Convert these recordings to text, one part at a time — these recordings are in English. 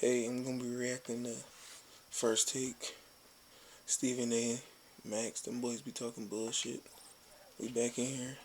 Hey, I'm gonna be reacting to First Take. Stephen A. Max, them boys be talking bullshit. We back in here.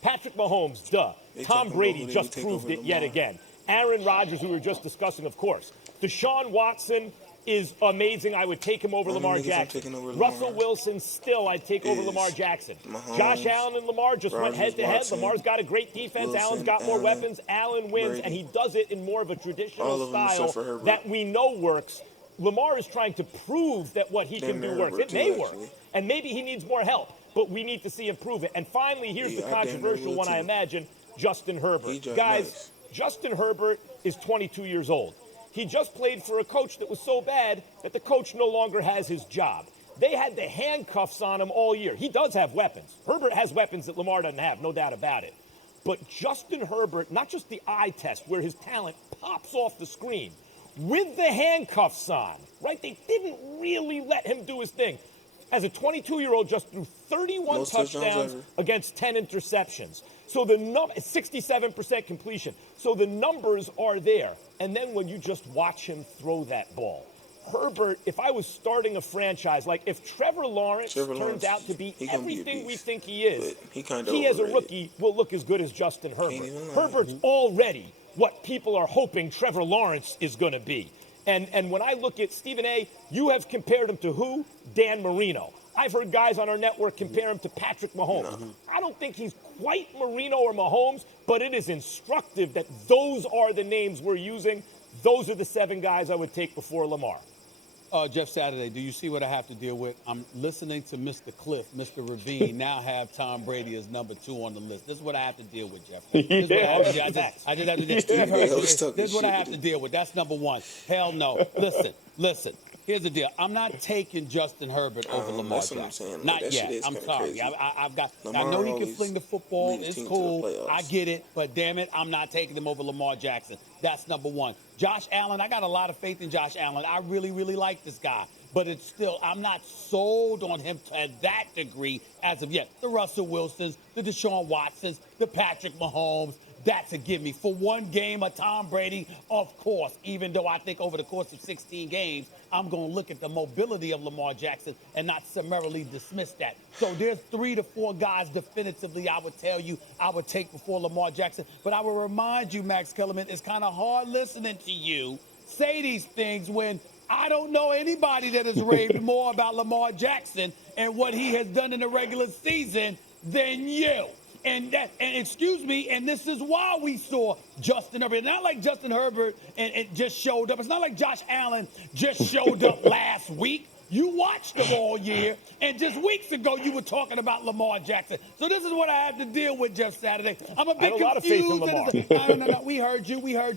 Patrick Mahomes, duh. They Tom talking about Brady who they would just take over proved it yet Lamar. again. Aaron Rodgers, who we were just discussing, of course. Deshaun Watson is amazing. I would take him over Only Lamar niggas I'm Jackson. taking over Russell Lamar Wilson, still, I'd take over Lamar is Jackson. Josh Mahomes, Allen and Lamar just went Rodgers, head to head. Watson, Lamar's got a great defense. Allen's Wilson, got more Allen, weapons. Allen wins, and Brady. he does it in more of a traditional All of them except style for Herbert. that we know works. Lamar is trying to prove that what he Damn can near do works. Herbert It may too, work, actually. and maybe he needs more help, but we need to see him prove it. And finally, here's the Yeah, I damn near controversial will one, I too. imagine. Justin Herbert. He drive Guys, nice. Justin Herbert is 22 years old. He just played for a coach that was so bad that the coach no longer has his job. They had the handcuffs on him all year. He does have weapons. Herbert has weapons that Lamar doesn't have, no doubt about it. But Justin Herbert, not just the eye test where his talent pops off the screen, with the handcuffs on, right? They didn't really let him do his thing. As a 22-year-old, just threw 31 Most touchdowns touchdowns ever. against 10 interceptions. So the 67% completion. So the numbers are there. And then when you just watch him throw that ball, Herbert, if I was starting a franchise, like if Trevor Lawrence turns out to be he gonna be a everything we beast. think he is, But he kinda he as a overrated. rookie will look as good as Justin Herbert. even lie. Herbert's already what people are hoping Trevor Lawrence is going to be. And when I look at Stephen A., you have compared him to who? Dan Marino. I've heard guys on our network compare him to Patrick Mahomes. No. I don't think he's quite Marino or Mahomes, but it is instructive that those are the names we're using. Those are the 7 guys I would take before Lamar. Jeff Saturday, do you see what I have to deal with? I'm listening to Mr. Cliff, Mr. Ravine, now have Tom Brady as number 2 on the list. This is what I have to deal with, Jeff. This is what I have to deal- I just have to deal. You've heard this. This is what I have to deal with. That's number 1. Hell no. Listen. Here's the deal. I'm not taking Justin Herbert over Lamar that's what I'm Jackson. saying. Like, Not that yet. shit is I'm kinda sorry. crazy. I've got. I Lamar know he can always fling the football. lead his It's team to the cool. playoffs. I get it. But damn it, I'm not taking him over Lamar Jackson. That's number 1. Josh Allen. I got a lot of faith in Josh Allen. I really, really like this guy. But it's still, I'm not sold on him to that degree as of yet. The Russell Wilsons, the Deshaun Watsons, the Patrick Mahomes, that's a gimme. For one game, a Tom Brady, of course, even though I think over the course of 16 games, I'm going to look at the mobility of Lamar Jackson and not summarily dismiss that. So there's 3 to 4 guys definitively I would tell you I would take before Lamar Jackson. But I will remind you, Max Kellerman, it's kind of hard listening to you say these things when I don't know anybody that has raved more about Lamar Jackson and what he has done in the regular season than you. And excuse me, and this is why we saw Justin Herbert. It's not like Justin Herbert and just showed up. It's not like Josh Allen just showed up last week. You watched them all year, and just weeks ago you were talking about Lamar Jackson. So this is what I have to deal with, Jeff Saturday. I'm a bit I have a lot of faith in confused. Lamar. No, we heard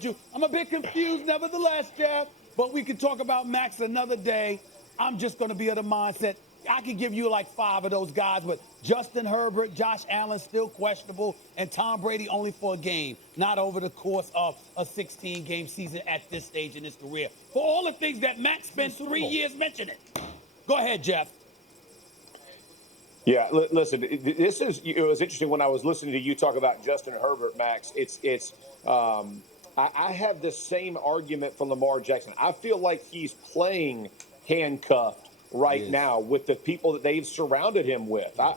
you. I'm a bit confused, nevertheless, Jeff. But we can talk about Max another day. I'm just going to be of the mindset. I could give you like 5 of those guys, but Justin Herbert, Josh Allen still questionable, and Tom Brady only for a game, not over the course of a 16-game season at this stage in his career. For all the things that Max spent 3 years mentioning. Go ahead, Jeff. Yeah, listen, it was interesting when I was listening to you talk about Justin Herbert, Max. I have the same argument for Lamar Jackson. I feel like he's playing handcuffed right now with the people that they've surrounded him with. I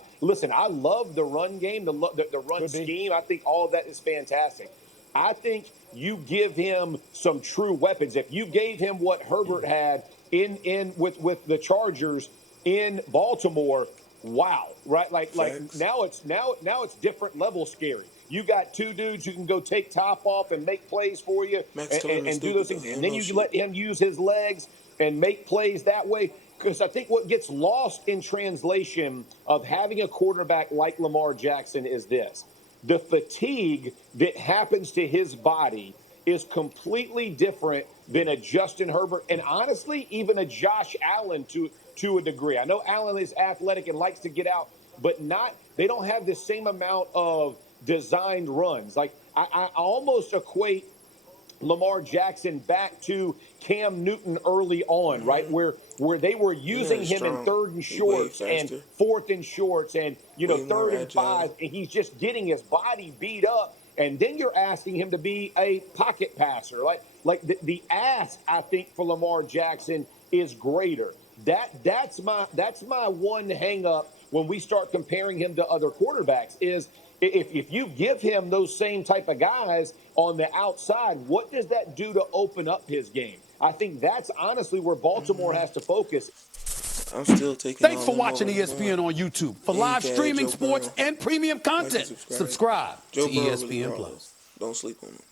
love the run game, the run scheme. I think all of that is fantastic. I think you give him some true weapons. If you gave him what Herbert had with the Chargers in Baltimore, wow, right? Like now it's different level scary. You got 2 dudes who can go take top off and make plays for you and do those things. And then you let him use his legs and make plays that way. Because I think what gets lost in translation of having a quarterback like Lamar Jackson is this. The fatigue that happens to his body is completely different than a Justin Herbert and honestly, even a Josh Allen to a degree. I know Allen is athletic and likes to get out, but they don't have the same amount of designed runs. Like I almost equate Lamar Jackson back to Cam Newton early on, right? Where they were using him in 3rd and shorts and 4th and shorts and, 3rd and 5, and he's just getting his body beat up And then you're asking him to be a pocket passer. Like the ask, I think, for Lamar Jackson is greater. That's my one hang up when we start comparing him to other quarterbacks is if you give him those same type of guys on the outside, what does that do to open up his game? I think that's honestly where Baltimore has to focus. I'm still taking Thanks all for them watching over ESPN on YouTube. For Any live cat, streaming Joe sports Burrow. and premium Like and content, subscribe Joe to Burrow really ESPN balling. Plus. Don't sleep on him.